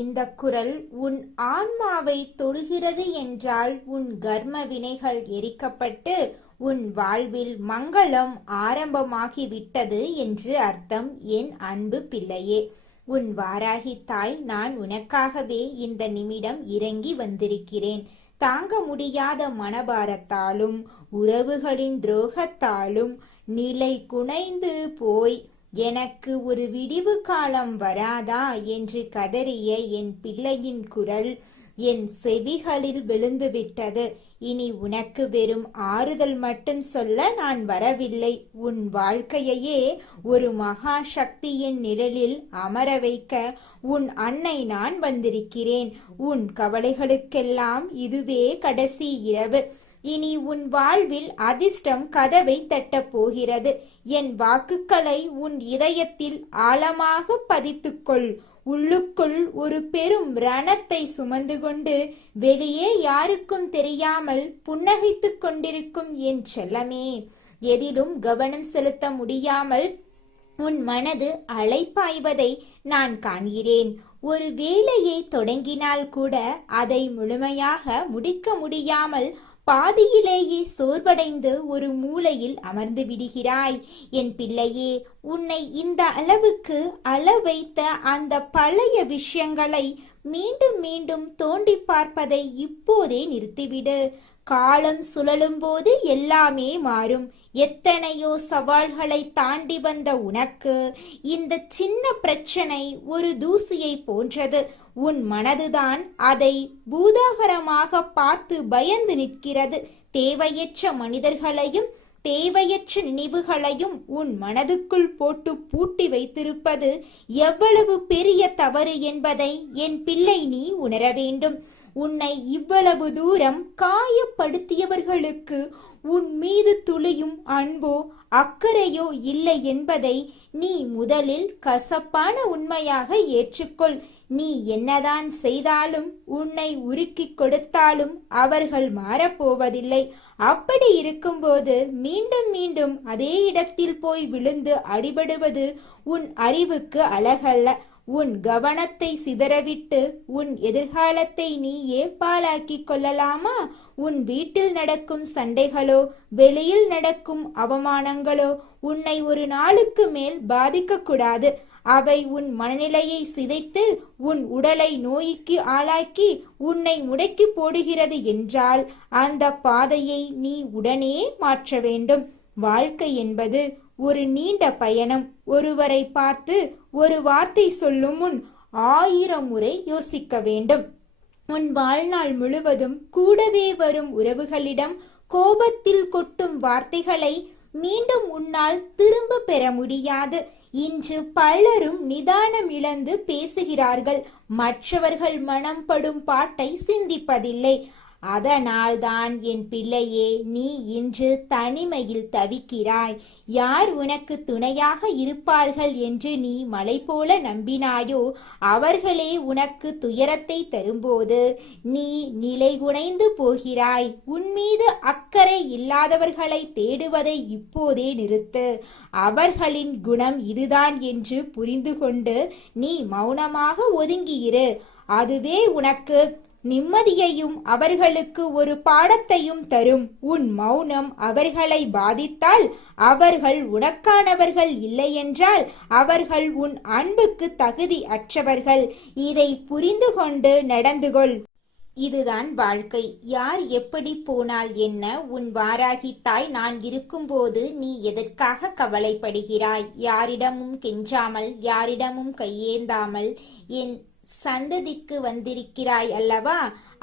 இந்த குரல் உன் ஆன்மாவை தொடுகிறது என்றால் உன் கர்ம வினைகள் எரிக்கப்பட்டு உன் வாழ்வில் மங்களம் ஆரம்பமாகிவிட்டது என்று அர்த்தம். என் அன்பு பிள்ளையே, உன் வாராகி தாய் நான் உனக்காகவே இந்த நிமிடம் இறங்கி வந்திருக்கிறேன். தாங்க முடியாத மனபாரத்தாலும் உறவுகளின் துரோகத்தாலும் நிலை குனைந்து போய் எனக்கு ஒரு விடிவு காலம் வராதா என்று கதறிய என் பிள்ளையின் குரல் என் செவிகளில் விழுந்துவிட்டது. இனி உனக்கு வெறும் ஆறுதல் மட்டும் சொல்ல நான் வரவில்லை. உன் வாழ்க்கையையே ஒரு மகா சக்தியின் நிழலில் அமர வைக்க உன் அன்னை நான் வந்திருக்கிறேன். உன் கவலைகளுக்கெல்லாம் இதுவே கடைசி இரவு. இனி உன் வாழ்வில் அதிர்ஷ்டம் கதவை தட்டப் போகிறது. என் வாக்குகளை உன் இதயத்தில் ஆழமாக பதித்துக்கொள். உள்ளுக்குள் ஒரு பெரும் ரணத்தை சுமந்து கொண்டு வெளியே யாருக்கும் தெரியாமல் புன்னகைத்துக் கொண்டிருக்கும் என் செல்லமே, எதிலும் கவனம் செலுத்த முடியாமல் உன் மனது அலைப்பாய்வதை நான் காண்கிறேன். ஒரு வேலையை தொடங்கினால் கூட அதை முழுமையாக முடிக்க முடியாமல் பாதியிலேயே சோர்வடைந்து ஒரு மூலையில் அமர்ந்து விடுகிறாய். என் பிள்ளையே, உன்னை இந்த அளவுக்கு வைத்த அந்த பழைய விஷயங்களை மீண்டும் மீண்டும் தோண்டி பார்ப்பதை இப்போதே நிறுத்திவிடு. காலம் சுழலும் போது எல்லாமே மாறும். எத்தனையோ சவால்களை தாண்டி வந்த உனக்கு இந்த சின்ன பிரச்சனை ஒரு தூசியை போன்றது. உன் மனதுதான் அதை பூதாகரமாக பார்த்து பயந்து நிற்கிறது. தேவையற்ற மனிதர்களையும் தேவையற்ற நினைவுகளையும் உன் மனதுக்குள் போட்டு பூட்டி வைத்திருப்பது எவ்வளவு பெரிய தவறு என்பதை என் பிள்ளை நீ உணர வேண்டும். உன்னை இவ்வளவு தூரம் காயப்படுத்தியவர்களுக்கு உன் மீது துளியும் அன்போ அக்கறையோ இல்லை என்பதை நீ முதலில் கசப்பான உண்மையாக ஏற்றுக்கொள். நீ என்னதான் செய்தாலும் உன்னை உருக்கி கொடுத்தாலும் அவர்கள் மாறப்போவதில்லை. அப்படி இருக்கும்போது மீண்டும் மீண்டும் அதே இடத்தில் போய் விழுந்து அடிபடுவது உன் அறிவுக்கு அழகல்ல. உன் கவனத்தை சிதறவிட்டு உன் எதிர்காலத்தை நீயே பாழாக்கி கொள்ளலாமா? உன் வீட்டில் நடக்கும் சண்டைகளோ வெளியில் நடக்கும் அவமானங்களோ உன்னை ஒரு நாளுக்கு மேல் பாதிக்க கூடாது. அவை உன் மனநிலையை சிதைத்து உன் உடலை நோய்க்கு ஆளாக்கி உன்னை முடக்கி போடுகிறது என்றால் அந்த பாதையை நீ உடனே மாற்ற வேண்டும். வாழ்க்கை என்பது ஒரு நீண்ட பயணம். ஒருவரை பார்த்து ஒரு வார்த்தை சொல்லும் முன் 1000 முறை யோசிக்க வேண்டும். உன் வாழ்நாள் முழுவதும் கூடவே வரும் உறவுகளிடம் கோபத்தில் கொட்டும் வார்த்தைகளை மீண்டும் உன்னால் திரும்ப பெற முடியாது. இன்று பலரும் நிதானம் இழந்து பேசுகிறார்கள். மற்றவர்கள் மனம் படும் பாட்டை சிந்திப்பதில்லை. அதனால்தான் என் பிள்ளையே, நீ இன்று தனிமையில் தவிக்கிறாய். யார் உனக்கு துணையாக இருப்பார்கள் என்று நீ மலை போல நம்பினாயோ அவர்களே உனக்கு துயரத்தை தரும்போது நீ நிலைகுலைந்து போகிறாய். உன்மீது அக்கறை இல்லாதவர்களை தேடுவதை இப்போதே நிறுத்து. அவர்களின் குணம் இதுதான் என்று புரிந்து கொண்டு நீ மௌனமாக ஒதுங்கியிரு. அதுவே உனக்கு நிம்மதியையும் அவர்களுக்கு ஒரு பாடத்தையும் தரும். உன் மௌனம் அவர்களை பாதித்தால் அவர்கள் உனக்கானவர்கள் இல்லை என்றால் அவர்கள் உன் அன்புக்கு தகுதி அற்றவர்கள். இதை புரிந்து கொண்டு நடந்து கொள். இதுதான் வாழ்க்கை. யார் எப்படி போனால் என்ன? உன் வாராகி தாய் நான் இருக்கும்போது நீ எதற்காக கவலைப்படுகிறாய்? யாரிடமும் கெஞ்சாமல் யாரிடமும் கையேந்தாமல் என் சந்ததிக்கு வந்திருக்கிறாய் அல்லவா?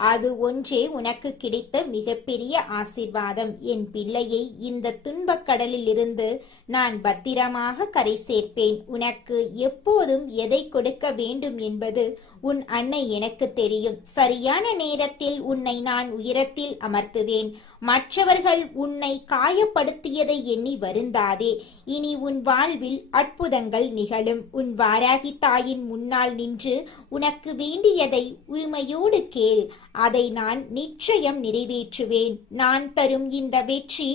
அது ஒன்றே உனக்கு கிடைத்த மிகப்பெரிய ஆசீர்வாதம். என் பிள்ளையை இந்த துன்பக் கடலில் இருந்து நான் பத்திரமாக கரை சேர்ப்பேன். உனக்கு எப்போதும் எதை கொடுக்க வேண்டும் என்பது உன் அன்னை எனக்கு தெரியும். சரியான நேரத்தில் உன்னை நான் உயரத்தில் அமர்த்துவேன். மற்றவர்கள் உன்னை காயப்படுத்தியதை எண்ணி வருந்தாதே. இனி உன் வாழ்வில் அற்புதங்கள் நிகழும். உன் வாராகி தாயின் முன்னால் நின்று உனக்கு வேண்டியதை உரிமையோடு கேள். அதை நான் நிச்சயம் நிறைவேற்றுவேன். நான் தரும் இந்த வெற்றி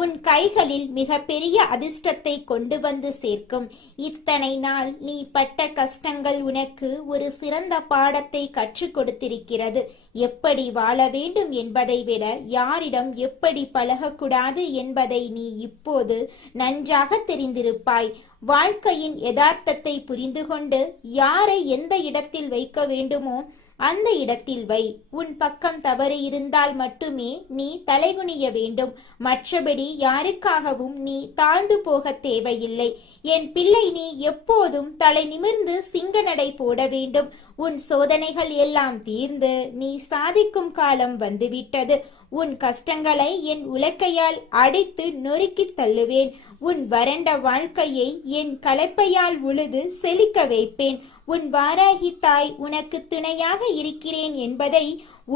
உன் கைகளில் மிகப்பெரிய அதிர்ஷ்டத்தை கொண்டு வந்து சேர்க்கும். இத்தனை நாள் நீ பட்ட கஷ்டங்கள் உனக்கு ஒரு சிறந்த பாடத்தை கற்றுக் கொடுத்திருக்கிறது. எப்படி வாழ வேண்டும் என்பதை விட யாரிடம் எப்படி பழகக்கூடாது என்பதை நீ இப்போது நன்றாக தெரிந்திருப்பாய். வாழ்க்கையின் யதார்த்தத்தை புரிந்து கொண்டு யாரை எந்த இடத்தில் வைக்க வேண்டுமோ அந்த இடத்தில் வை. உன் பக்கம் தவறு இருந்தால் மட்டுமே நீ தலைகுனிய வேண்டும். மற்றபடி யாருக்காகவும் நீ தாழ்ந்து போக தேவையில்லை. என் பிள்ளை, நீ எப்போதும் தலை நிமிர்ந்து சிங்க நடை போட வேண்டும். உன் சோதனைகள் எல்லாம் தீர்ந்து நீ சாதிக்கும் காலம் வந்துவிட்டது. உன் கஷ்டங்களை என் உலக்கையால் அடித்து நொறுக்கி தள்ளுவேன். உன் வறண்ட வாழ்க்கையை என் கலப்பையால் உழுது செழிக்க வைப்பேன். உன் வாராகி தாய் உனக்கு துணையாக இருக்கிறேன் என்பதை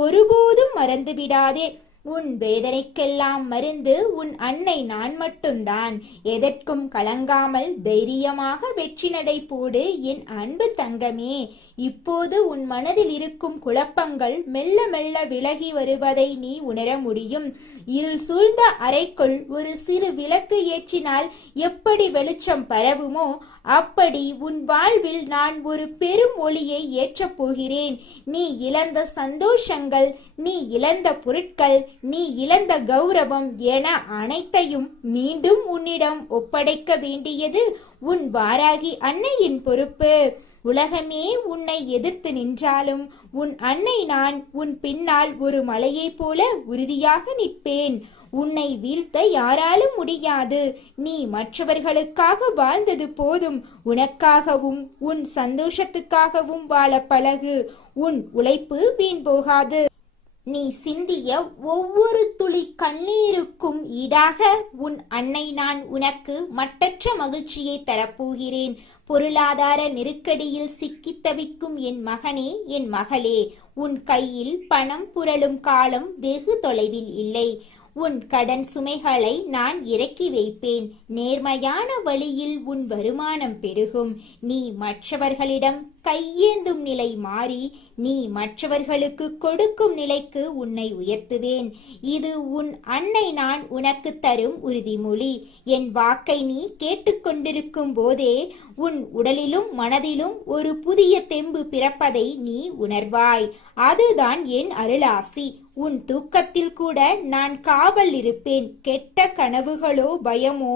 ஒருபோதும் மறந்துவிடாதே. உன் வேதனைக்கெல்லாம் மருந்து உன் அன்னை நான் மட்டும்தான். எதற்கும் கலங்காமல் தைரியமாக வெற்றி நடை போடு என் அன்பு தங்கமே. இப்போது உன் மனதில் இருக்கும் குழப்பங்கள் மெல்ல மெல்ல விலகி வருவதை நீ உணர முடியும். இருள் சூழ்ந்த அறைக்குள் ஒரு சிறு விளக்கு ஏற்றினால் எப்படி வெளிச்சம் பரவுமோ அப்படி உன் வாழ்வில் நான் ஒரு பெரும் ஒளியை ஏற்றப் போகிறேன். நீ இழந்த சந்தோஷங்கள், நீ இழந்த பொருட்கள், நீ இழந்த கௌரவம் என அனைத்தையும் மீண்டும் உன்னிடம் ஒப்படைக்க வேண்டியது உன் வாராகி அன்னையின் பொறுப்பு. உலகமே உன்னை எதிர்த்து நின்றாலும் உன் அன்னை நான் உன் பின்னால் ஒரு மலையைப் போல உறுதியாக நிற்பேன். உன்னை வீழ்த்த யாராலும் முடியாது. நீ மற்றவர்களுக்காக வாழ்ந்தது போதும். உனக்காகவும் உன் சந்தோஷத்துக்காகவும் வாழ பழகு. உன் உழைப்பு வீண் போகாது. நீ சிந்திய ஒவ்வொரு துளி கண்ணீருக்கும் ஈடாக உன் அன்னை நான் உனக்கு மட்டற்ற மகிழ்ச்சியை தரப்போகிறேன். பொருளாதார நெருக்கடியில் சிக்கித் தவிக்கும் என் மகனே, என் மகளே, உன் கையில் பணம் புரளும் காலம் வெகு தொலைவில் இல்லை. உன் கடன் சுமைகளை நான் இறக்கி வைப்பேன். நேர்மையான வழியில் உன் வருமானம் பெருகும். நீ மற்றவர்களிடம் கையேந்தும் நிலை மாறி நீ மற்றவர்களுக்கு கொடுக்கும் நிலைக்கு உன்னை உயர்த்துவேன். இது உன் அன்னை நான் உனக்கு தரும் உறுதிமொழி. என் வாக்கை நீ கேட்டுக்கொண்டிருக்கும் போதே உன் உடலிலும் மனதிலும் ஒரு புதிய தெம்பு பிறப்பதை நீ உணர்வாய். அதுதான் என் அருளாசி. உன் தூக்கத்தில் கூட நான் காவல் இருப்பேன். கெட்ட கனவுகளோ பயமோ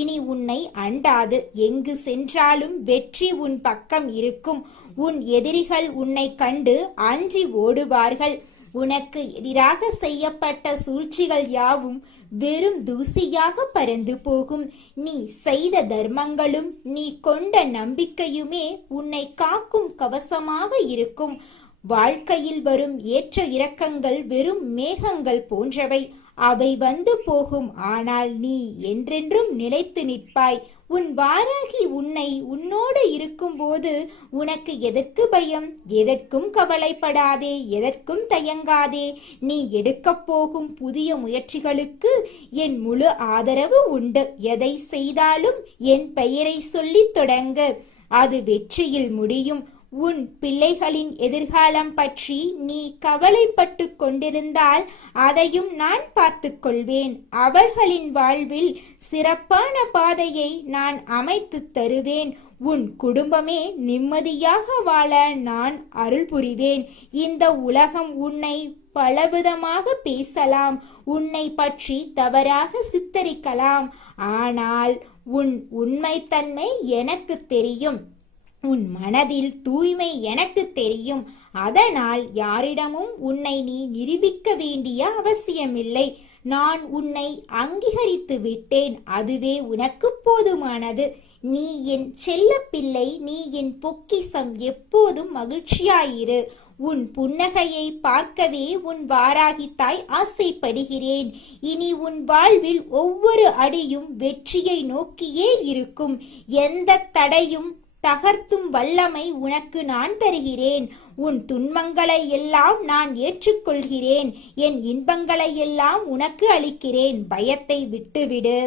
இனி உன்னை அண்டாது. எங்கு சென்றாலும் வெற்றி உன் பக்கம் இருக்கும். உன் எதிரிகள் உன்னை கண்டு அஞ்சி ஓடுவார்கள். உனக்கு எதிராக செய்யப்பட்ட சூழ்ச்சிகள் யாவும் வெறும் தூசியாக பறந்து போகும். நீ செய்த தர்மங்களும் நீ கொண்ட நம்பிக்கையுமே உன்னை காக்கும் கவசமாக இருக்கும். வாழ்க்கையில் வரும் ஏற்ற இறக்கங்கள் வெறும் மேகங்கள் போன்றவை. அவை வந்து போகும். ஆனால் நீ என்றென்றும் நிலைத்து நிற்பாய். உன் வாராகி உன்னை உன்னோடு இருக்கும்போது உனக்கு எதற்கு பயம்? எதற்கும் கவலைப்படாதே, எதற்கும் தயங்காதே. நீ எடுக்கப் போகும் புதிய முயற்சிகளுக்கு என் முழு ஆதரவு உண்டு. எதை செய்தாலும் என் பெயரை சொல்லி தொடங்கு. அது வெற்றியில் முடியும். உன் பிள்ளைகளின் எதிர்காலம் பற்றி நீ கவலைப்பட்டு கொண்டிருந்தால் அதையும் நான் பார்த்து கொள்வேன். அவர்களின் வாழ்வில் சிறப்பான பாதையை நான் அமைத்து தருவேன். உன் குடும்பமே நிம்மதியாக வாழ நான் அருள் புரிவேன். இந்த உலகம் உன்னை பலவிதமாக பேசலாம், உன்னை பற்றி தவறாக சித்தரிக்கலாம். ஆனால் உன் உண்மைத்தன்மை எனக்கு தெரியும். உன் மனதில் தூய்மை எனக்கு தெரியும். அதனால் யாரிடமும் உன்னை நீ நிரூபிக்க வேண்டிய அவசியமில்லை. நான் உன்னை அங்கீகரித்து விட்டேன். அதுவே உனக்கு போதுமானது. நீ என் செல்ல பிள்ளை, நீ என் பொக்கிசம். எப்போதும் மகிழ்ச்சியாயிரு. உன் புன்னகையை பார்க்கவே உன் வாராகி தாய் ஆசைப்படுகிறேன். இனி உன் வாழ்வில் ஒவ்வொரு அடியும் வெற்றியை நோக்கியே இருக்கும். எந்த தடையும் தகர்த்தும் வல்லமை உனக்கு நான் தருகிறேன். உன் துன்பங்களை எல்லாம் நான் ஏற்றுக்கொள்கிறேன். என் இன்பங்களை எல்லாம் உனக்கு அளிக்கிறேன். பயத்தை விட்டுவிடு,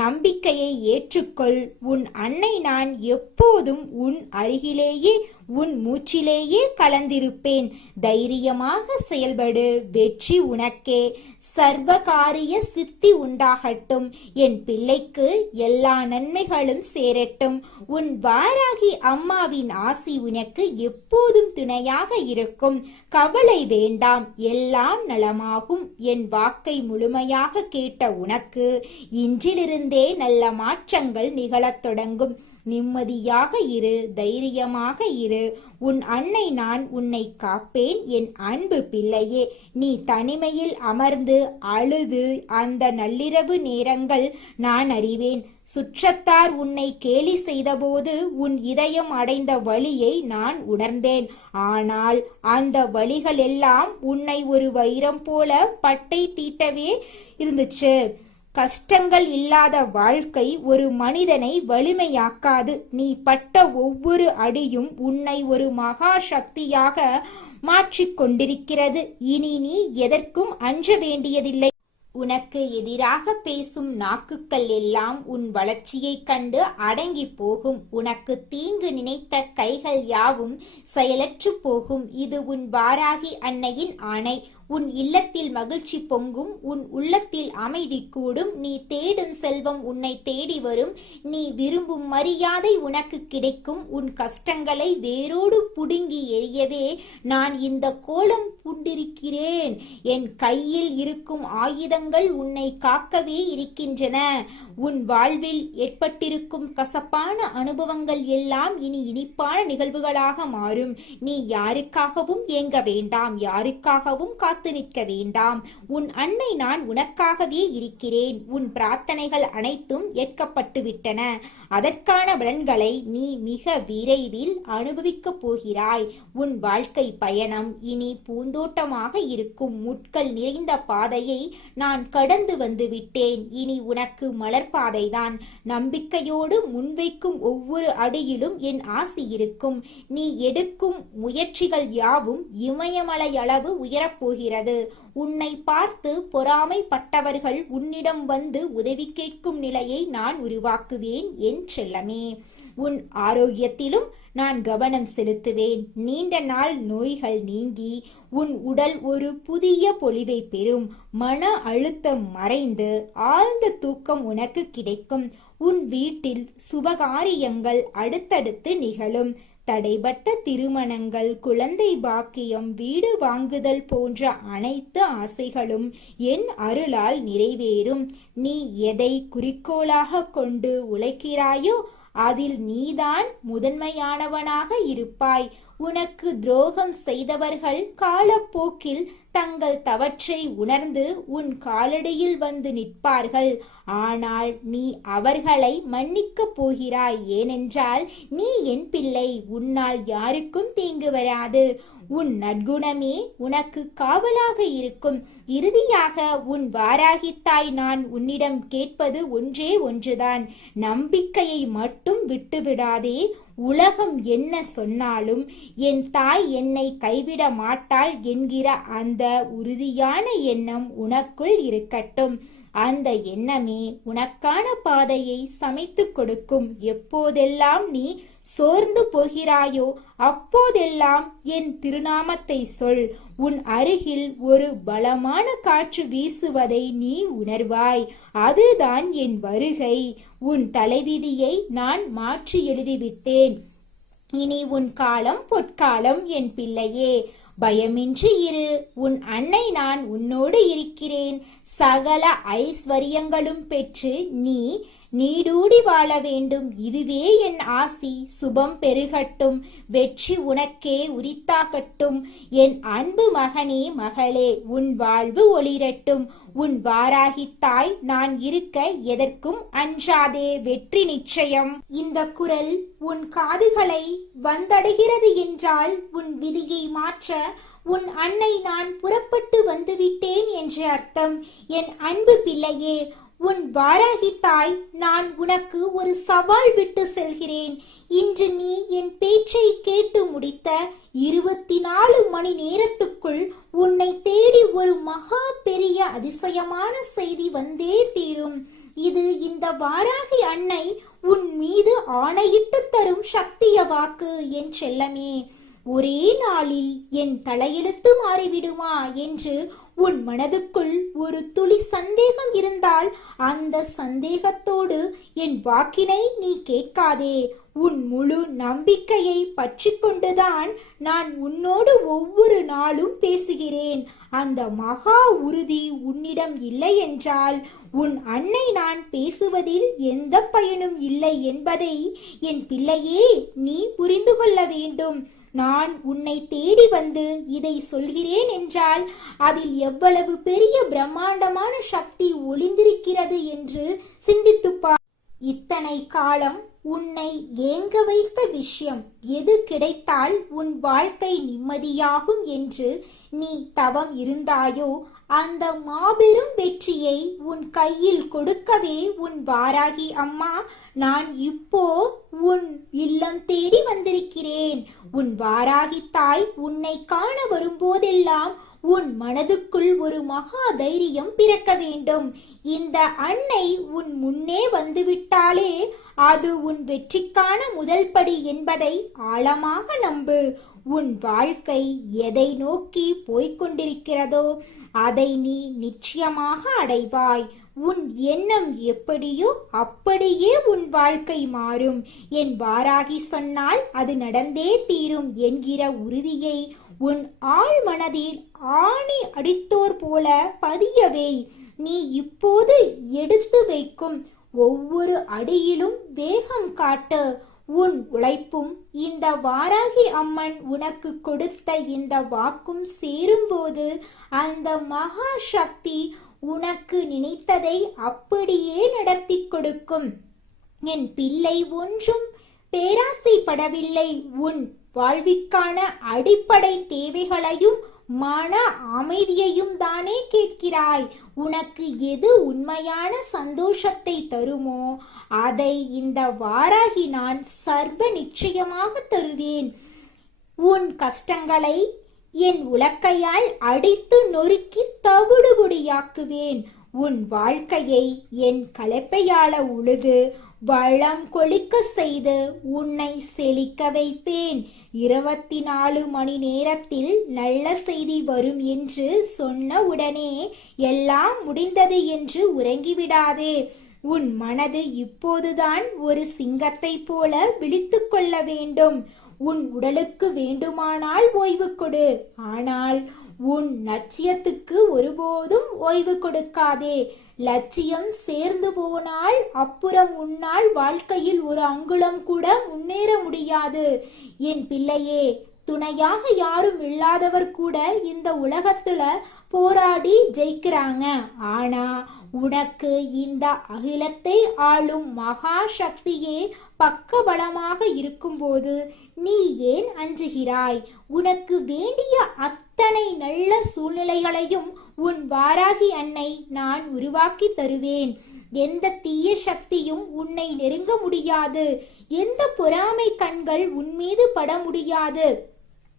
நம்பிக்கையை ஏற்றுக்கொள். உன் அன்னை நான் எப்போதும் உன் அருகிலேயே, உன் மூச்சிலேயே கலந்திருப்பேன். தைரியமாக செயல்படு. வெற்றி உனக்கே. சர்வகாரிய சித்தி உண்டாகட்டும். என் பிள்ளைக்கு எல்லா நன்மைகளும் சேரட்டும். உன் வாராகி அம்மாவின் ஆசி உனக்கு எப்போதும் துணையாக இருக்கும். கவலை வேண்டாம், எல்லாம் நலமாகும். என் வாக்கை முழுமையாக கேட்ட உனக்கு இன்றிலிருந்தே நல்ல மாற்றங்கள் நிகழத் தொடங்கும். நிம்மதியாக இரு, தைரியமாக இரு. உன் அன்னை நான் உன்னை காப்பேன் என் அன்பு பிள்ளையே. நீ தனிமையில் அமர்ந்து அழுது அந்த நள்ளிரவு நேரங்கள் நான் அறிவேன். சுற்றத்தார் உன்னை கேலி செய்தபோது உன் இதயம் அடைந்த வலியை நான் உணர்ந்தேன். ஆனால் அந்த வலிகள் எல்லாம் உன்னை ஒரு வைரம் போல பட்டை தீட்டவே இருந்துச்சு. கஷ்டங்கள் இல்லாத வாழ்க்கை ஒரு மனிதனை வலிமையாக்காது. நீ பட்ட ஒவ்வொரு அடியும் உன்னை ஒரு மகா சக்தியாக மாற்றிக்கொண்டிருக்கிறது. இனி நீ எதற்கும் அஞ்ச வேண்டியதில்லை. உனக்கு எதிராக பேசும் நாக்குகள் எல்லாம் உன் வளர்ச்சியைக் கண்டு அடங்கி போகும். உனக்கு தீங்கு நினைத்த கைகள் யாவும் செயலற்று போகும். இது உன் வாராகி அன்னையின் ஆணை. உன் இல்லத்தில் மகிழ்ச்சி பொங்கும். உன் உள்ளத்தில் அமைதி கூடும். நீ தேடும் செல்வம் உன்னை தேடி வரும். நீ விரும்பும் மரியாதை உனக்கு கிடைக்கும். உன் கஷ்டங்களை வேரோடு புடுங்கி எறியவே நான் இந்த கோலம் பூண்டிருக்கிறேன். என் கையில் இருக்கும் ஆயுதங்கள் உன்னை காக்கவே இருக்கின்றன. உன் வாழ்வில் ஏற்பட்டிருக்கும் கசப்பான அனுபவங்கள் எல்லாம் இனி இனிப்பான நிகழ்வுகளாக மாறும். நீ யாருக்காகவும் ஏங்க வேண்டாம், யாருக்காகவும் காத்து நிற்க வேண்டாம். உன் அன்னை நான் உனக்காகவே இருக்கிறேன். உன் பிரார்த்தனைகள் அனைத்தும் ஏற்கப்பட்டு விட்டன. அதற்கான பலன்களை நீ மிக விரைவில் அனுபவிக்கப் போகிறாய். உன் வாழ்க்கை பயணம் இனி பூந்தோட்டமாக இருக்கும். முட்கள் நிறைந்த பாதையை நான் கடந்து வந்து விட்டேன். இனி உனக்கு மலர் பாதைதான். நம்பிக்கையோடு முன்வைக்கும் ஒவ்வொரு அடியிலும் என் ஆசி இருக்கும். நீ எடுக்கும் முயற்சிகள் யாவும் இமயமலை அளவு உயரப்போகிறது. உன்னை பார்த்து பொறாமைப்பட்டவர்கள் உன்னிடம் வந்து உதவி கேட்கும் நிலையை நான் உருவாக்குவேன் என் செல்லமே. உன் ஆரோக்கியத்திலும் நான் கவனம் செலுத்துவேன். நீண்ட நாள் நோய்கள் நீங்கி உன் உடல் ஒரு புதிய பொலிவை பெறும். மன அழுத்தம் மறைந்து ஆழ்ந்த தூக்கம் உனக்கு கிடைக்கும். உன் வீட்டில் சுபகாரியங்கள் அடுத்தடுத்து நிகழும். தடைபட்ட திருமணங்கள், குழந்தை பாக்கியம், வீடு வாங்குதல் போன்ற அனைத்து ஆசைகளும் என் அருளால் நிறைவேறும். நீ எதை குறிக்கோளாக கொண்டு உழைக்கிறாயோ அதில் நீதான் முதன்மையானவனாக இருப்பாய். உனக்கு துரோகம் செய்தவர்கள் காலப்போக்கில் தங்கள் தவற்றை உணர்ந்து உன் காலடியில் வந்து நிற்பார்கள். ஆனால் நீ அவர்களை மன்னிக்கப் போகிறாய். ஏனென்றால் நீ என் பிள்ளை. உன்னால் யாருக்கும் தீங்கு வராது. உன் நற்குணமே உனக்கு காவலாக இருக்கும். இறுதியாக உன் வாராகித்தாய் நான் உன்னிடம் கேட்பது ஒன்றே ஒன்றுதான். நம்பிக்கையை மட்டும் விட்டுவிடாதே. உலகம் என்ன சொன்னாலும் என் தாய் என்னை கைவிட மாட்டாள் என்கிற அந்த உறுதியான எண்ணம் உனக்குள் இருக்கட்டும். அந்த எண்ணமே உனக்கான பாதையை சமைத்து கொடுக்கும். எப்போதெல்லாம் நீ சோர்ந்து போகிறாயோ அப்போதெல்லாம் என் திருநாமத்தை சொல். உன் அருகில் ஒரு பலமான காற்று வீசுவதை நீ உணர்வாய். அதுதான் என் வருகை. உன் தலைவிதியை நான் மாற்றி எழுதிவிட்டேன். இனி உன் காலம் பொற்காலம் என் பிள்ளையே. பயமின்றி இரு. உன் அன்னை நான் உன்னோடு இருக்கிறேன். சகல ஐஸ்வர்யங்களும் பெற்று நீ நீடூடி வாழ வேண்டும். இதுவே என் ஆசி. சுபம் பெருகட்டும். வெற்றி உனக்கே உரித்தாகட்டும். என் அன்பு மகனே, மகளே, உன் வாழ்வு ஒளிரட்டும். உன் வாராகித்தாய் நான் இருக்க எதற்கும் அஞ்சாதே. வெற்றி நிச்சயம். இந்த குரல் உன் காதுகளை வந்தடைகிறது என்றால் உன் விதியை மாற்ற உன் அன்னை நான் புறப்பட்டு வந்துவிட்டேன் என்று அர்த்தம். என் அன்பு பிள்ளையே, உன் வாராகித்தாய் நான் உனக்கு ஒரு சவால் விட்டு செல்கிறேன். இன்று நீ என் பேச்சை கேட்டு முடித்த 24 மணி நேரத்துக்குள் உன்னை தேடி ஒரு மகா பெரிய அதிசயமான செய்தி வந்தே தீரும். இது இந்த வாராகி அன்னை உன் மீது ஆணையிட்டு தரும் சக்திய வாக்கு என் செல்லமே. ஒரே நாளில் என் தலையெழுத்து மாறிவிடுமா என்று உன் மனதுக்குள் ஒரு துளி சந்தேகம் இருந்தால் அந்த சந்தேகத்தோடு என் வாக்கினை நீ கேட்காதே. உன் முழு நம்பிக்கையை பற்றி கொண்டுதான் நான் உன்னோடு ஒவ்வொரு நாளும் பேசுகிறேன். அந்த மகா உறுதி உன்னிடம் இல்லை என்றால் உன் அன்னை நான் பேசுவதில் எந்த பயனும் இல்லை என்பதை என் பிள்ளையே நீ புரிந்து கொள்ள வேண்டும். நான் உன்னை தேடி வந்து இதை சொல்கிறேன் என்றால் அதில் எவ்வளவு பெரிய பிரம்மாண்டமான சக்தி ஒளிந்திருக்கிறது என்று சிந்தித்துப்பார். இத்தனை காலம் உன்னை ஏங்க வைத்த விஷயம் எது கிடைத்தால் உன் வாழ்க்கை நிம்மதியாகும் என்று நீ தவம் இருந்தாயோ அந்த மாபெரும் வெற்றியை உன் கையில் கொடுக்கவே உன் வாராகி அம்மா நான் இப்போ உன் இல்லம் தேடி வந்திருக்கிறேன். உன் வாராகி தாய் உன்னை காண வரும்போதெல்லாம் உன் மனதுக்குள் ஒரு மகா தைரியம் பிறக்க வேண்டும். இந்த அன்னை உன் முன்னே வந்துவிட்டாலே அது உன் வெற்றிக்கான முதல் படி என்பதை ஆழமாக நம்பு. உன் வாழ்க்கை எதை நோக்கி போய்கொண்டிருக்கிறதோ அதை நீ நிச்சயமாக அடைவாய். உன் எண்ணம் எப்படியோ அப்படியே உன் வாழ்க்கை மாறும். என் வாராகி சொன்னால் அது நடந்தே தீரும் என்கிற உறுதியை உன் ஆழ் மனதில் ஆணி அடித்தோர் போல பதியவை. நீ இப்போது எடுத்து வைக்கும் ஒவ்வொரு அடியிலும் வேகம் காட்டு. உன் உழைப்பும் இந்த வாராகி அம்மன் உனக்கு கொடுத்த இந்த வாக்கும் சேரும்போது அந்த மகா சக்தி உனக்கு நினைத்ததை அப்படியே நடத்தி கொடுக்கும். என் பிள்ளை ஒன்றும் பேராசைப்படவில்லை. உன் வாழ்விற்கான அடிப்படை தேவைகளையும் மன அமைதியையும் தானே கேட்கிறாய். உனக்கு எது உண்மையான சந்தோஷத்தை தருமோ அதை இந்த வாராகி நான் சர்வ நிச்சயமாக தருவேன். உன் கஷ்டங்களை என் உலக்கையால் அடித்து நொறுக்கி தவிடுபொடியாக்குவேன். உன் வாழ்க்கையை என் கலப்பையால உழுது வளம் கொளிக்க செய்து உன்னை செழிக்க வைப்பேன். 24 மணி நேரத்தில் நல்ல செய்தி வரும் என்று சொன்ன உடனே எல்லாம் முடிந்தது என்று உறங்கிவிடாதே. உன் மனது இப்போதுதான் ஒரு சிங்கத்தை போல விழித்து கொள்ள வேண்டும். உன் உடலுக்கு வேண்டுமானால் ஓய்வு கொடு, ஆனால் உன் லட்சியத்துக்கு ஒருபோதும் ஓய்வு கொடுக்காதே. லட்சியம் சேர்ந்து போனால் அப்புறம் உன்னால் வாழ்க்கையில் ஒரு அங்குலம் கூட முன்னேற முடியாது. என் பிள்ளையே, துணையாக யாரும் இல்லாதவர் கூட இந்த உலகத்துல போராடி ஜெயிக்கிறாங்க. ஆனா உனக்கு இந்த அகிலத்தை ஆளும் மகா சக்தியே பக்கபலமாக இருக்கும்போது நீ ஏன் அஞ்சுகிறாய்? உனக்கு வேண்டிய அத்தனை நல்ல சூழ்நிலைகளையும் உன் வாராகி அன்னை நான் உருவாக்கி தருவேன். எந்த தீய சக்தியும் உன்னை நெருங்க முடியாது. எந்த பொறாமை கண்கள் உன்மீது பட முடியாது.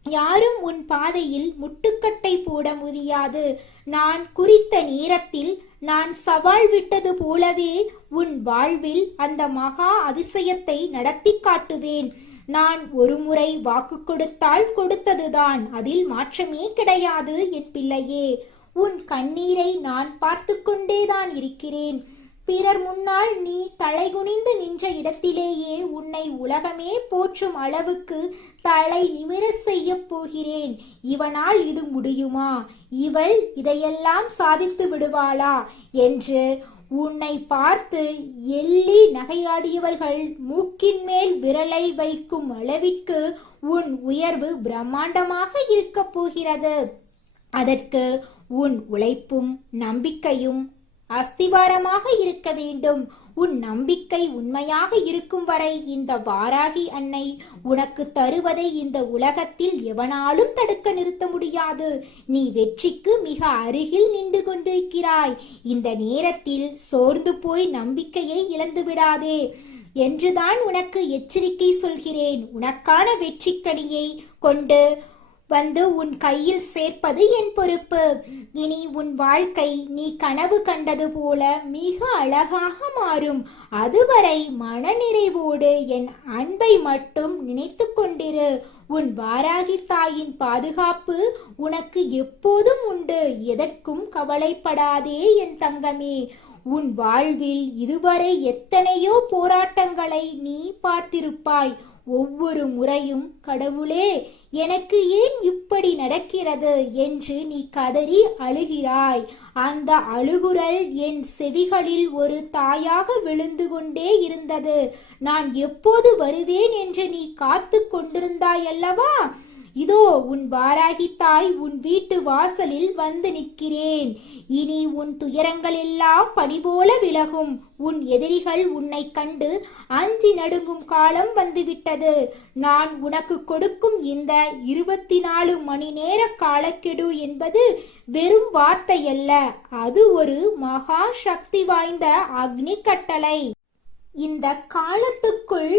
யாரும் உன் பாதையில் முட்டுக்கட்டை போட முடியாது. நான் குறித்த நேரத்தில் நான் சவால் விட்டது போலவே உன் வாழ்வில் அந்த மகா அதிசயத்தை நடத்தி காட்டுவேன். நான் ஒரு முறை வாக்கு கொடுத்தால் கொடுத்ததுதான், அதில் மாற்றமே கிடையாது. என் பிள்ளையே, உன் கண்ணீரை நான் பார்த்து கொண்டேதான் இருக்கிறேன். பிறர் முன்னால் நீ தலைகுனிந்து நின்ற இடத்திலேயே உன்னை உலகமே போற்றும் அளவுக்கு தலை நிமிர செய்ய போகிறேன். இவனால் இது முடியுமா? இவள் இதையெல்லாம் சாதித்து விடுவாளா என்று உன்னை பார்த்து எள்ளி நகையாடியவர்கள் மூக்கின் மேல் விரலை வைக்கும் அளவிற்கு உன் உயர்வு பிரம்மாண்டமாக இருக்க போகிறது. அதற்கு உன் உழைப்பும் நம்பிக்கையும் அஸ்திவாரமாக இருக்க வேண்டும். உன் நம்பிக்கை உண்மையாக இருக்கும் வரை இந்த வாராகி அன்னை உனக்கு தருவதை இந்த உலகத்தில் எவனாலும் தடுக்க நிறுத்த முடியாது. நீ வெற்றிக்கு மிக அருகில் நின்று கொண்டிருக்கிறாய். இந்த நேரத்தில் சோர்ந்து போய் நம்பிக்கையை இழந்து விடாதே என்றுதான் உனக்கு எச்சரிக்கை சொல்கிறேன். உனக்கான வெற்றிக்கனியை கொண்டு வந்து உன் கையில் சேர்ப்பது என் பொறுப்பு. இனி உன் வாழ்க்கை நீ கனவு கண்டது போல மிக அழகாக மாறும். அதுவரை மனநிறைவோடு என் அன்பை மட்டும் நினைத்து கொண்டிரு. உன் வாராகி தாயின் பாதுகாப்பு உனக்கு எப்போதும் உண்டு. எதற்கும் கவலைப்படாதே என் தங்கமே. உன் வாழ்வில் இதுவரை எத்தனையோ போராட்டங்களை நீ பார்த்திருப்பாய். ஒவ்வொரு முறையும் கடவுளே, எனக்கு ஏன் இப்படி நடக்கிறது என்று நீ கதறி அழுகிறாய். அந்த அழுகுரல் என் செவிகளில் ஒரு தாயாக விழுந்து கொண்டே இருந்தது. நான் எப்போது வருவேன் என்று நீ காத்து கொண்டிருந்தாய் அல்லவா? இதோ உன் வாராகி தாய் உன் வீட்டு வாசலில் வந்து நிற்கிறேன். இனி உன் துயரங்கள் எல்லாம் பனி போல விலகும். உன் எதிரிகள் உன்னை கண்டு அஞ்சி நடுங்கும் காலம் வந்துவிட்டது. நான் உனக்கு கொடுக்கும் இந்த 24 மணி நேர காலக்கெடு என்பது வெறும் வார்த்தையல்ல, அது ஒரு மகா சக்தி வாய்ந்த அக்னி கட்டளை. இந்த காலத்துக்குள்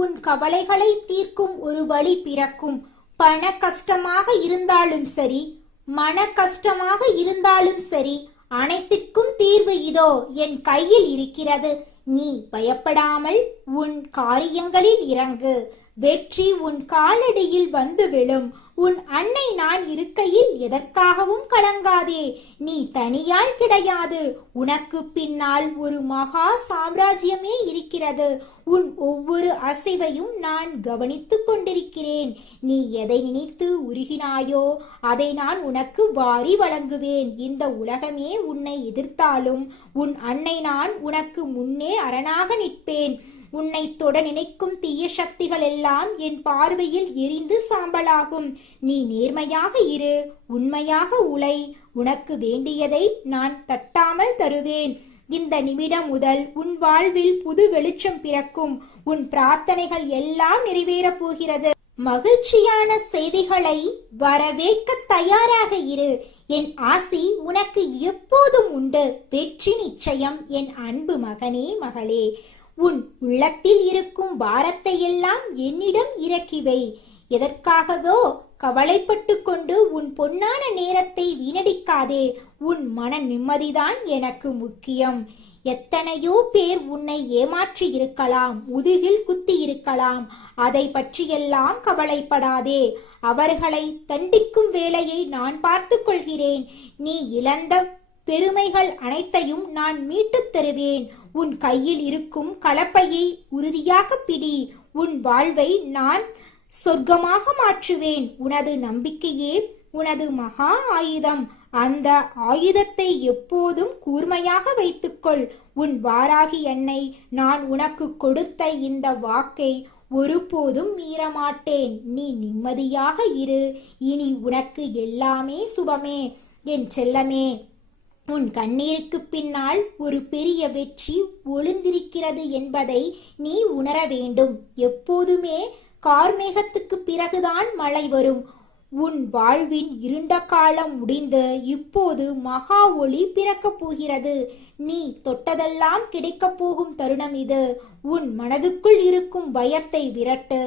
உன் கவலைகளை தீர்க்கும் ஒரு வழி பிறக்கும். பண கஷ்டமாக இருந்தாலும் சரி, மன கஷ்டமாக இருந்தாலும் சரி, அனைத்திற்கும் தீர்வு இதோ என் கையில் இருக்கிறது. நீ பயப்படாமல் உன் காரியங்களில் இறங்கு. வெற்றி உன் காலடியில் வந்து விழும். உன் அன்னை நான் இருக்கையில் எதற்காகவும் கலங்காதே. நீ தனியால் கிடையாது. உனக்கு பின்னால் ஒரு மகா சாம்ராஜ்யமே இருக்கிறது. உன் ஒவ்வொரு அசைவையும் நான் கவனித்துக் கொண்டிருக்கிறேன். நீ எதை நினைத்து உருகினாயோ அதை நான் உனக்கு வாரி வழங்குவேன். இந்த உலகமே உன்னை எதிர்த்தாலும் உன் அன்னை நான் உனக்கு முன்னே அரணாக நிற்பேன். உன்னை தொட நினைக்கும் தீய சக்திகள் எல்லாம் என் பார்வையில் எரிந்து சாம்பலாகும். நீ நேர்மையாக இரு, உண்மையாக உழை. உனக்கு வேண்டியதை நான் தட்டாமல் தருவேன். இந்த நிமிடம் முதல் உன் வாழ்வில் புது வெளிச்சம் பிறக்கும். உன் பிரார்த்தனைகள் எல்லாம் நிறைவேறப் போகிறது. மகிழ்ச்சியான செய்திகளை வரவேற்க தயாராக இரு. என் ஆசி உனக்கு எப்போதும் உண்டு. வெற்றி நிச்சயம் என் அன்பு மகனே, மகளே. உன் உள்ளத்தில் இருக்கும் பாரத்தை எல்லாம் என்னிடம் இறக்கி வை. எதற்காகவோ கவலைப்பட்டு கொண்டு உன் பொன்னான நேரத்தை வீணடிக்காதே. உன் மன நிம்மதிதான் எனக்கு முக்கியம். எத்தனையோ பேர் உன்னை ஏமாற்றி இருக்கலாம், முதுகில் குத்தி இருக்கலாம். அதை பற்றியெல்லாம் கவலைப்படாதே. அவர்களை தண்டிக்கும் வேலையை நான் பார்த்துக் கொள்கிறேன். நீ இழந்த பெருமைகள் அனைத்தையும் நான் மீட்டுத் தருவேன். உன் கையில் இருக்கும் கலப்பையை உறுதியாக பிடி. உன் வாழ்வை நான் சொர்க்கமாக மாற்றுவேன். உனது நம்பிக்கையே உனது மகா ஆயுதம். அந்த ஆயுதத்தை எப்போதும் கூர்மையாக வைத்துக்கொள். உன் வாராகி அன்னை நான் உனக்கு கொடுத்த இந்த வாக்கை ஒருபோதும் மீறமாட்டேன். நீ நிம்மதியாக இரு. இனி உனக்கு எல்லாமே சுபமே. என் செல்லமே, உன் கண்ணீருக்கு பின்னால் ஒரு பெரிய வெற்றி ஒளிந்திருக்கிறது என்பதை நீ உணர வேண்டும். எப்போதுமே கார்மேகத்துக்கு பிறகுதான் மழை வரும். உன் வாழ்வின் இருண்ட காலம் முடிந்து இப்போது மகா ஒளி பிறக்கப் போகிறது. நீ தொட்டதெல்லாம் கிடைக்கப் போகும் தருணம் இது. உன் மனதுக்குள் இருக்கும் பயத்தை விரட்டு.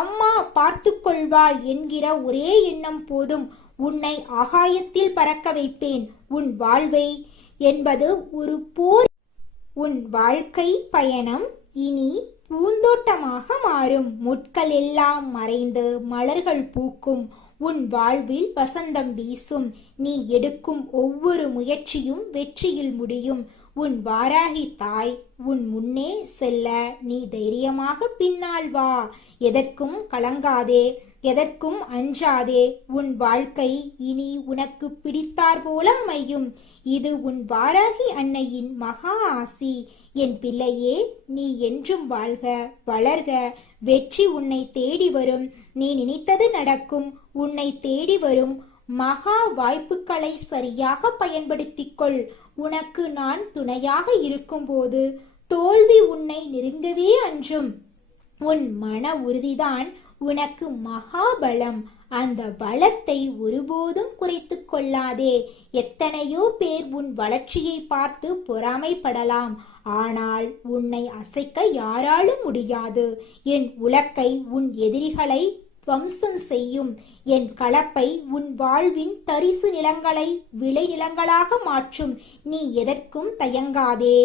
அம்மா பார்த்து கொள்வாள் என்கிற ஒரே எண்ணம் போதும். உன்னை ஆகாயத்தில் பறக்க வைப்பேன். உன் வாழ்வை என்பது ஒரு போர். உன் வாழ்க்கை பயணம் இனி பூந்தோட்டமாக மாறும். முட்கள் எல்லாம் மறைந்து மலர்கள் பூக்கும். உன் வாழ்வில் வசந்தம் வீசும். நீ எடுக்கும் ஒவ்வொரு முயற்சியும் வெற்றியில் முடியும். உன் வாராகி தாய் உன் முன்னே செல்ல நீ தைரியமாக பின்னால் வா. எதற்கும் கலங்காதே, எதற்கும் அஞ்சாதே. உன் வாழ்க்கை இனி உனக்கு பிடித்தார் போல அமையும். இது உன் வாராகி அன்னையின் மகா ஆசி. என் பிள்ளையே, நீ என்றும் வாழ்க, வளர்க. வெற்றி உன்னை தேடி வரும். நீ நினைத்தது நடக்கும். உன்னை தேடி வரும் மகா வாய்ப்புகளை சரியாக பயன்படுத்திக் கொள். உனக்கு நான் துணையாக இருக்கும்போது தோல்வி உன்னை நெருங்கவே அஞ்சும். உன் மன உறுதிதான் உனக்கு மகாபலம். அந்த பலத்தை ஒருபோதும் குறைத்து கொள்ளாதே. எத்தனையோ பேர் உன் வளர்ச்சியை பார்த்து பொறாமைப்படலாம். ஆனால் உன்னை அசைக்க யாராலும் முடியாது. என் உலக்கை உன் எதிரிகளை வம்சம் செய்யும். என் கலப்பை உன் வாழ்வின் தரிசு நிலங்களை விளை நிலங்களாக மாற்றும். நீ எதற்கும் தயங்காதே.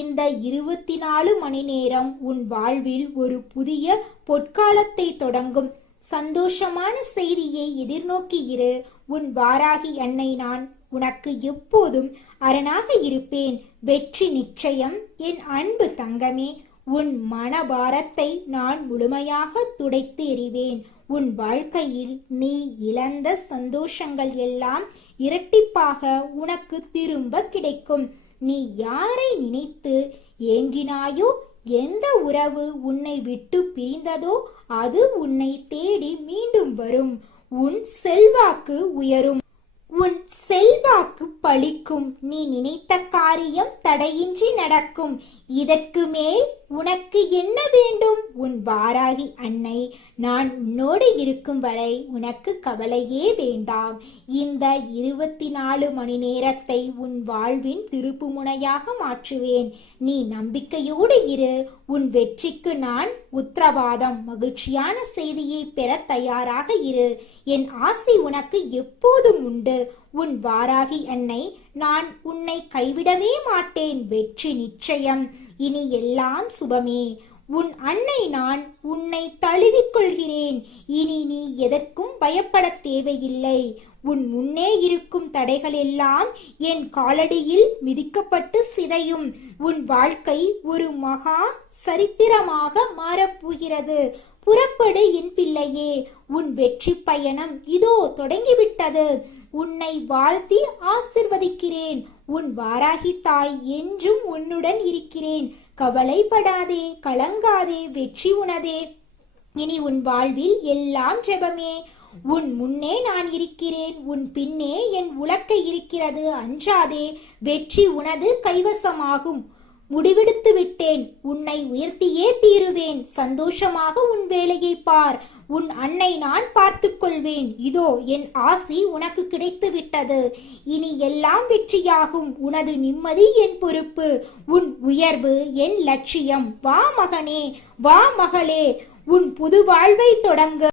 இந்த 24 மணி நேரம் உன் வாழ்வில் ஒரு புதிய பொற்காலத்தை தொடங்கும். சந்தோஷமான செய்தியை எதிர்நோக்கி இரு. உன் வாராகி அன்னை நான் உனக்கு எப்போதும் அரணாக இருப்பேன். வெற்றி நிச்சயம் என் அன்பு தங்கமே. உன் மனபாரத்தை நான் முழுமையாக துடைத்து எறிவேன். உன் வாழ்க்கையில் நீ இழந்த சந்தோஷங்கள் எல்லாம் இரட்டிப்பாக உனக்கு திரும்ப கிடைக்கும். நீ யாரை நினைத்து ஏங்கினாயோ, எந்த உறவு உன்னை விட்டு பிரிந்ததோ அது உன்னை தேடி மீண்டும் வரும். உன் செல்வாக்கு உயரும். உன் செல்வாக்கு பலிக்கும். நீ நினைத்த காரியம் தடையின்றி நடக்கும். இதற்கு மேல் உனக்கு என்ன வேண்டும்? உன் வாராகி அன்னை நான் உன்னோடு இருக்கும் வரை உனக்கு கவலையே வேண்டாம். இந்த 24 மணி நேரத்தை உன் வாழ்வின் திருப்பு முனையாக மாற்றுவேன். நீ நம்பிக்கையோடு இரு. உன் வெற்றிக்கு நான் உத்தரவாதம். மகிழ்ச்சியான செய்தியை பெற தயாராக இரு. என் ஆசை உனக்கு எப்போதும் உண்டு. உன் வாராகி அன்னை நான் உன்னை கைவிடவே மாட்டேன். வெற்றி நிச்சயம். இனி எல்லாம் சுபமே. உன் அன்னை நான் உன்னை தழுவிக்கொள்கிறேன். இனி நீ எதற்கும் பயப்பட தேவையில்லை. உன் முன்னே இருக்கும் தடைகள் எல்லாம் என் காலடியில் மிதிக்கப்பட்டு சிதையும். உன் வாழ்க்கை ஒரு மகா சரித்திரமாக மாறப்போகிறது. புறப்படு என் பிள்ளையே. உன் வெற்றி பயணம் இதோ தொடங்கிவிட்டது. உன்னை வாழ்த்தி ஆசிர்வதிக்கிறேன். உன் வாராகி தாய் என்றும் உன்னுடன் இருக்கிறேன். கவலைப்படாதே, கலங்காதே, வெற்றி உனதே. இனி உன் வாழ்வில் எல்லாம் ஜெபமே. உன் முன்னே நான் இருக்கிறேன். உன் பின்னே என் உலக்கை இருக்கிறது. அஞ்சாதே, வெற்றி உனது கைவசமாகும். முடிவெடுத்து விட்டேன். உன்னை உயர்த்தியே தீருவேன். சந்தோஷமாக உன் வேலையை பார். உன் அன்னை நான் பார்த்துக் கொள்வேன். இதோ என் ஆசி உனக்கு கிடைத்து விட்டது. இனி எல்லாம் வெற்றியாகும். உனது நிம்மதி என் பொறுப்பு. உன் உயர்வு என் லட்சியம். வா மகனே, வா மகளே, உன் புது வாழ்வை தொடங்க.